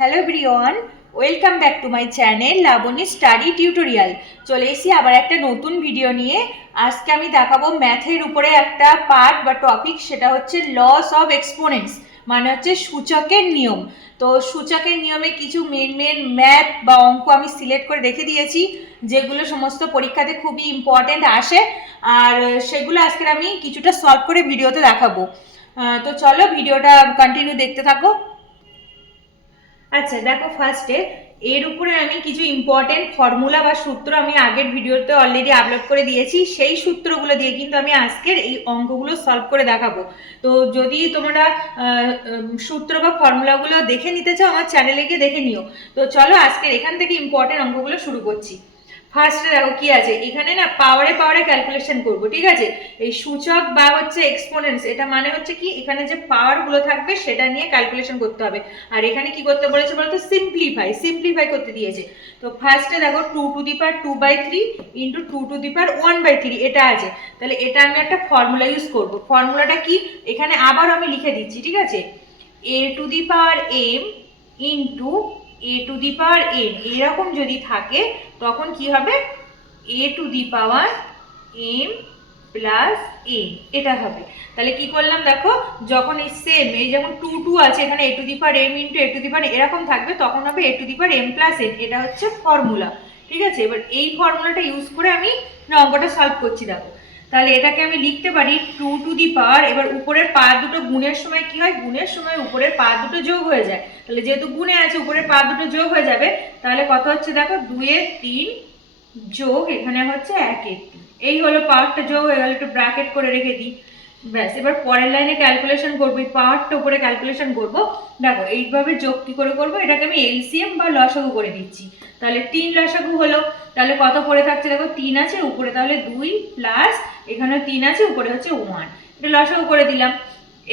Hello everyone, welcome back to my channel Labani study tutorial. চলে এসেছি আবার একটা নতুন ভিডিও নিয়ে। আজকে আমি দেখাবো ম্যাথের উপরে একটা পার্ট বা টপিক, সেটা হচ্ছে লস অফ এক্সপোনেন্টস, মানে হচ্ছে সূচকের নিয়ম। তো সূচকের নিয়মে কিছু মেন ম্যাথ বা অঙ্ক আমি সিলেক্ট করে রেখে দিয়েছি, যেগুলো সমস্ত পরীক্ষাতে খুবই ইম্পর্টেন্ট আসে, আর সেগুলো আজকে আমি কিছুটা সলভ করে ভিডিওতে দেখাবো। তো চলো ভিডিওটা কন্টিনিউ দেখতে থাকো। আচ্ছা দেখো, ফার্স্টে এর উপরে আমি কিছু ইম্পর্টেন্ট ফর্মুলা বা সূত্র আমি আগের ভিডিওতে অলরেডি আপলোড করে দিয়েছি, সেই সূত্রগুলো দিয়ে কিন্তু আমি আজকের এই অঙ্কগুলো সলভ করে দেখাবো। তো যদি তোমরা সূত্র বা ফর্মুলাগুলো দেখে নিতে চাও, আমার চ্যানেলে গিয়ে দেখে নিও। তো চলো আজকের এখান থেকে ইম্পর্টেন্ট অঙ্কগুলো শুরু করছি। ফার্স্টে দেখো কি আছে এখানে, না পাওয়ারে ক্যালকুলেশন করব, ঠিক আছে। এই সূচক বা হচ্ছে এক্সপোনেন্টস, এটা মানে হচ্ছে কি এখানে যে পাওয়ারগুলো থাকবে সেটা নিয়ে ক্যালকুলেশন করতে হবে। আর এখানে কি করতে বলেছে বলতো, সিম্পলিফাই করতে দিয়েছে। তো ফার্স্টে দেখো 2^2/3 ইন্টু 2^1/3 এটা আছে। তাহলে এটা আমি একটা ফর্মুলা ইউজ করব। ফর্মুলাটা কি এখানে আবার আমি লিখে দিচ্ছি, ঠিক আছে। a⁴m ইন্টু a⁴n এরকম যদি থাকে তখন কি হবে, a⁴m প্লাস n এটা হবে। তাহলে কি করলাম দেখো, যখন এই সেম এই যেমন 2 আছে এখানে a⁴m ইন্টু a⁴n এরকম থাকবে, তখন হবে a⁴m প্লাস n। এটা হচ্ছে ফর্মুলা, ঠিক আছে। এবার এই ফর্মুলাটা ইউজ করে আমি অঙ্কটা সলভ করছি। দেখো তাহলে এটাকে আমি লিখতে পারি 2 এবার উপরের পা দুটো গুণের সময় কি হয়, গুণের সময় উপরের পা দুটো যোগ হয়ে যায়। তাহলে যেহেতু গুণে আছে উপরের পা দুটো যোগ হয়ে যাবে। তাহলে কত হচ্ছে দেখো, 2^3 যোগ এখানে হচ্ছে 1^3, এই হলো পাওয়ারটা যোগ হয়ে গেল। একটু ব্র্যাকেট করে রেখে দিই, ব্যাস। এবার পরের লাইনে ক্যালকুলেশন করবো, এই পাওয়ারটা উপরে ক্যালকুলেশন করবো। দেখো এইভাবে যোগ কি করে করবো, এটাকে আমি এলসিএম বা লসাগু করে দিচ্ছি। তাহলে 3 লসাগু হলো। তাহলে কত পড়ে থাকছে দেখো, 3 আছে উপরে, তাহলে 2 প্লাস এখানে 3 আছে উপরে হচ্ছে 1, এটা লসাগু করে দিলাম।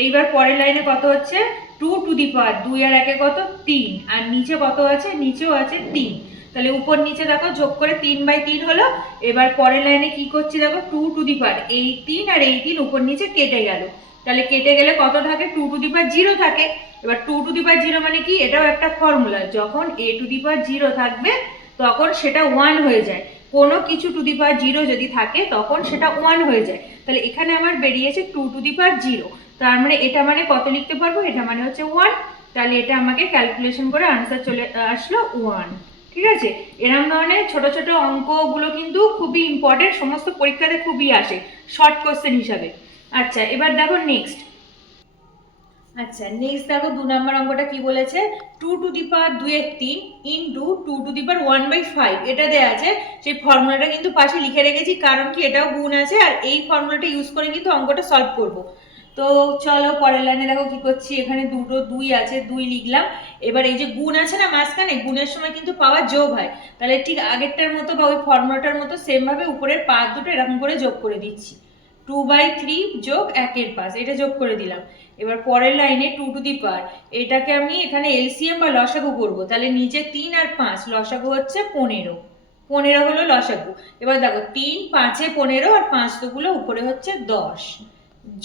এইবার পরের লাইনে কত হচ্ছে, 2 আর 1 কত 3, আর নিচে কত আছে, নিচেও আছে 3। তাহলে উপর নিচে দেখো যোগ করে 3/3 হলো। এবার পরের লাইনে কি করছি দেখো, 2 এই 3 আর এই 3 উপর নিচে কেটে গেল। তাহলে কেটে গেলে কত থাকে, 2^0 থাকে। এবার 2^0 মানে কি, এটাও একটা ফর্মুলা, যখন a⁴0 থাকবে তখন সেটা 1 হয়ে যায়। কোনো কিছু 2^0 যদি থাকে তখন সেটা 1 হয়ে যায়। তাহলে এখানে আমার বেরিয়েছে 2^0, তার মানে এটা মানে কত লিখতে পারবো, এটা মানে হচ্ছে 1। তাহলে এটা আমাকে ক্যালকুলেশন করে আনসার চলে আসলো 1, ঠিক আছে। এরকম ধরনের ছোট ছোট অঙ্কগুলো কিন্তু খুবই ইম্পর্টেন্ট, সমস্ত পরীক্ষাতে খুবই আসে শর্ট কোশ্চেন হিসাবে। আচ্ছা এবার দেখো নেক্সট। আচ্ছা নেক্সট দেখো 2 নম্বর অঙ্কটা কি বলেছে, 2^2 ইন্টু 2^1/5 এটা দেওয়া আছে। সেই ফর্মুলাটা কিন্তু পাশে লিখে রেখেছি, কারণ কি এটাও গুণ আছে, আর এই ফর্মুলাটা ইউজ করে কিন্তু অঙ্কটা সলভ করব। তো চলো পরের লাইনে দেখো কি করছি, এখানে দুটো 2 আছে, 2 লিখলাম। এবার এই যে গুণ আছে না মাঝখানে, গুণের সময় কিন্তু পাওয়ার যোগ হয়। তাহলে ঠিক আগেরটার মতো বা ওই ফর্মুলাটার মতো সেম ভাবে উপরের পাঁচ দুটো এরকম করে যোগ করে দিচ্ছি। 2/3 যোগ 1 পাশ এটা যোগ করে দিলাম। এবার পরের লাইনে 2 এটাকে আমি এখানে এলসিএম বা লসাগু করবো। তাহলে নিচে 3 আর 5 লসাগু হচ্ছে 15 হলো লসাগু। এবার দেখো 3 5 15 আর 5 দুগুলো উপরে হচ্ছে 10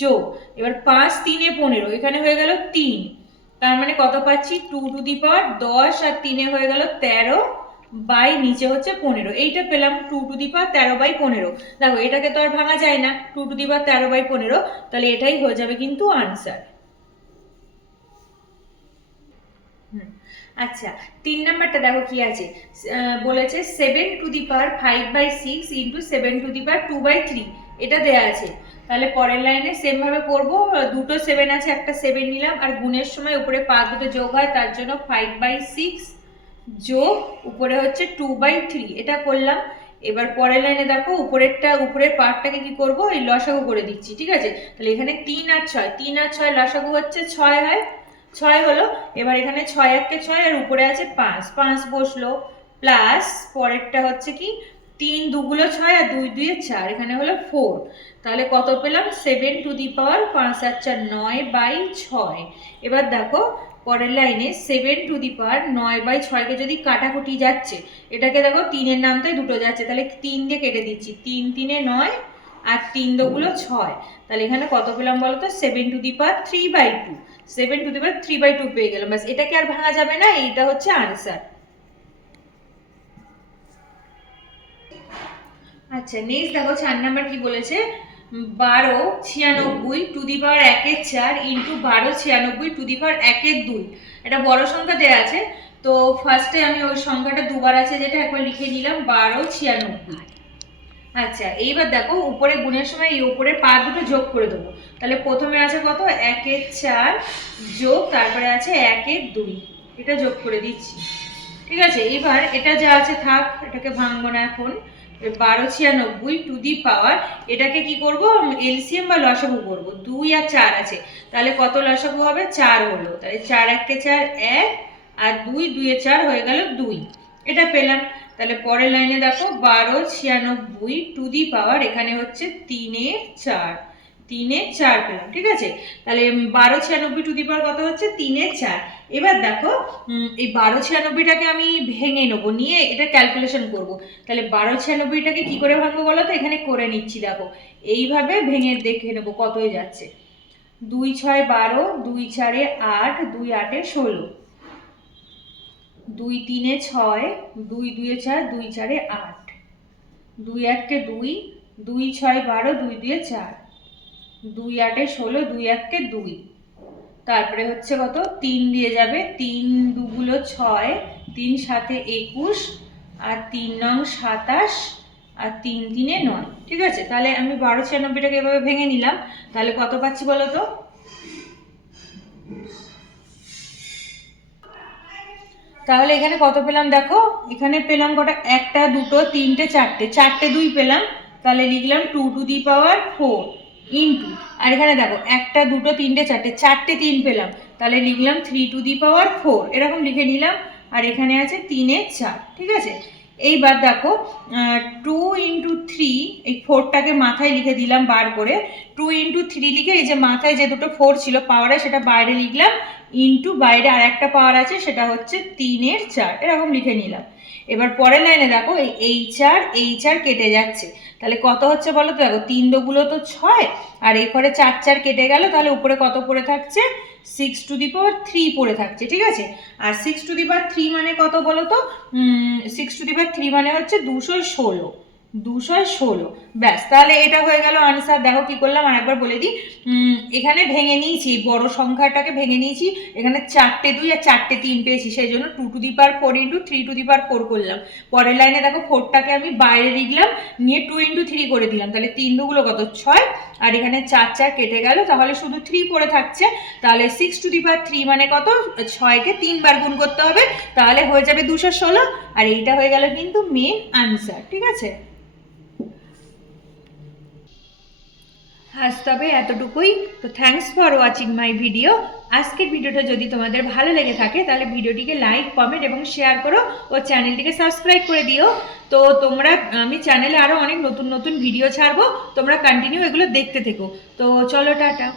যোগ, এবার 5 3 15 এখানে হয়ে গেল 3। তার মানে কত পাচ্ছি, 2^10 আর 3 হয়ে গেল 13 বাই নিচে হচ্ছে 15, এইটা পেলাম 2^13/15। দেখো এটাকে তো আর ভাঙা যায় না, 2^13/15, তাহলে এটাই হয়ে যাবে কিন্তু আনসার। আচ্ছা 3 নাম্বারটা দেখো কি আছে, বলেছে 7^5/6 ইন্টু 7^2/3 এটা দেয়া আছে। তাহলে পরের লাইনে সেম ভাবে করবো, দুটো 7 আছে, একটা 7 নিলাম, আর গুণের সময় উপরে 5 দুটো যোগ হয়, তার জন্য 5/6 যোগ উপরে হচ্ছে 2/3 এটা করলাম। এবার পরের লাইনে দেখো উপরের পার্টটাকে কি করব, এই লসাগু করে দিচ্ছি, ঠিক আছে। তাহলে এখানে 3 আর 6 লসাগু হচ্ছে 6 হয়, 6 হলো। এবার এখানে 6 1 6 আর উপরে আছে 5, 5 বসলো, প্লাস পরেরটা হচ্ছে কি 3 দুগুলো 6 আর 2 2 4, এখানে হলো 4। তাহলে কত পেলাম, 7^5 এবার দেখো পরের লাইনে 7^9/6 যদি কাটাকুটি যাচ্ছে, এটাকে দেখো 3 এর নামতে দুটো যাচ্ছে, তাহলে 3 দিয়ে কেটে দিচ্ছি, 3 3 9 আর 3 দুগুলো 6। তাহলে এখানে কত পেলাম বলতো, 7^3/2। 7^3/2 পেয়ে গেলাম। ব্যাস, এটাকে আর ভাঙা যাবে না, এইটা হচ্ছে আনসার। আচ্ছা, নেক্সট দেখো 4 নাম্বার কি বলেছে, 1296^1/4 ইন্টু 1296^1/2। এটা বড় সংখ্যা দেওয়া আছে, তো ফার্স্টে আমি ওই সংখ্যাটা দুবার আছে যেটা একবার লিখে নিলাম 1296। আচ্ছা, এইবার দেখো উপরে গুণের সময় এই উপরে পা দুটো যোগ করে দেবো। তাহলে প্রথমে আছে কত, 1/4 যোগ তারপরে আছে 1/2, এটা যোগ করে দিচ্ছি। ঠিক আছে, এবার এটা যা আছে থাক, এটাকে ভাঙবো না এখন। 1296 এটাকে কি করব, এলসিএম বা লসাগু করব। 2 আর 4 আছে, তাহলে কত লসাগু হবে, 4 হলো। তাহলে 4 1 4 1 আর 2 2 এ 4 হয়ে গেল 2, এটা পেলাম। তাহলে পরের লাইনে দেখো 1296 এখানে হচ্ছে 3/4, 3/4 পেলাম। ঠিক আছে, তাহলে 1296 কত হচ্ছে, 3/4। এবার দেখো এই 1296টাকে আমি ভেঙে নেবো, নিয়ে এটা ক্যালকুলেশন করব। তাহলে 1296টাকে কি করে ভাঙবো বলো তো, এখানে করে নিচ্ছি। দেখো এইভাবে ভেঙে দেখে নেবো কতই যাচ্ছে। 2 6 12, 2 4 8, 2 8 16, 2 3 6, 2 2 4, 2 4 8, 2 1 2, 2 6 12, 2 2 4, 2 8 16, 2 1 2, তারপরে হচ্ছে কত, 3 দিয়ে যাবে, 3 2 6, 3 7 21, আর 3 9 27, আর 3 3 9। ঠিক আছে, তাহলে আমি 1296টাকে এভাবে ভেঙে নিলাম। তাহলে কত পাচ্ছি বলো তো, তাহলে এখানে কত পেলাম দেখো, এখানে পেলাম কটা, 1 2 3 4, 4 2 পেলাম। তাহলে লিখলাম 2^4 ইন্টু, আর এখানে দেখো 1 2 3 4, 4 3 পেলাম, তাহলে লিখলাম 3^4, এরকম লিখে নিলাম। আর এখানে আছে 3/4। ঠিক আছে, এইবার দেখো 2 × 3, এই 4টাকে মাথায় লিখে দিলাম বার করে। 2 × 3 লিখে এই যে মাথায় যে দুটো 4 ছিল পাওয়ারে, সেটা বাইরে লিখলাম, ইন্টু বাইরে আর একটা পাওয়ার আছে সেটা হচ্ছে 3/4, এরকম লিখে নিলাম। এবার পরের লাইনে দেখো এই 4 কেটে যাচ্ছে, তাহলে কত হচ্ছে বলো তো, দেখো 3 2 তো 6, আর এই পরে 4 4 কেটে গেল, তাহলে উপরে কত পড়ে থাকছে, 6^3 পড়ে থাকছে। ঠিক আছে, আর 6^3 মানে কত বলো তো, 6^3 মানে হচ্ছে 216, 216। ব্যাস, তাহলে এটা হয়ে গেল আনসার। দেখো কি করলাম আর একবার বলে দিই, এখানে ভেঙে নিয়েছি, বড় সংখ্যাটাকে ভেঙে নিয়েছি, এখানে 4টে 2 আর 4টে 3 পেয়েছি, সেই জন্য 2^4 × 3^4 করলাম। পরের লাইনে দেখো 4টাকে আমি বাইরে লিখলাম, নিয়ে 2 × 3 করে দিলাম, তাহলে 3 2 কত, 6, আর এখানে 4 4 কেটে গেল, তাহলে শুধু 3 পড়ে থাকছে। তাহলে 6^3 মানে কত, 6কে 3 বার গুণ করতে হবে, তাহলে হয়ে যাবে 216, আর এইটা হয়ে গেল কিন্তু মেন আনসার। ঠিক আছে, আজ তবে এতটুকুই। তো thanks for watching my video. আজকের ভিডিওটা যদি তোমাদের ভালো লেগে থাকে তাহলে ভিডিওটিকে লাইক কমেন্ট এবং শেয়ার করো, ও চ্যানেলটিকে সাবস্ক্রাইব করে দিও। তো তোমরা, আমি চ্যানেলে আরও অনেক নতুন নতুন ভিডিও ছাড়বো, তোমরা কন্টিনিউ এগুলো দেখতে থেকো। তো চলো, টাটা।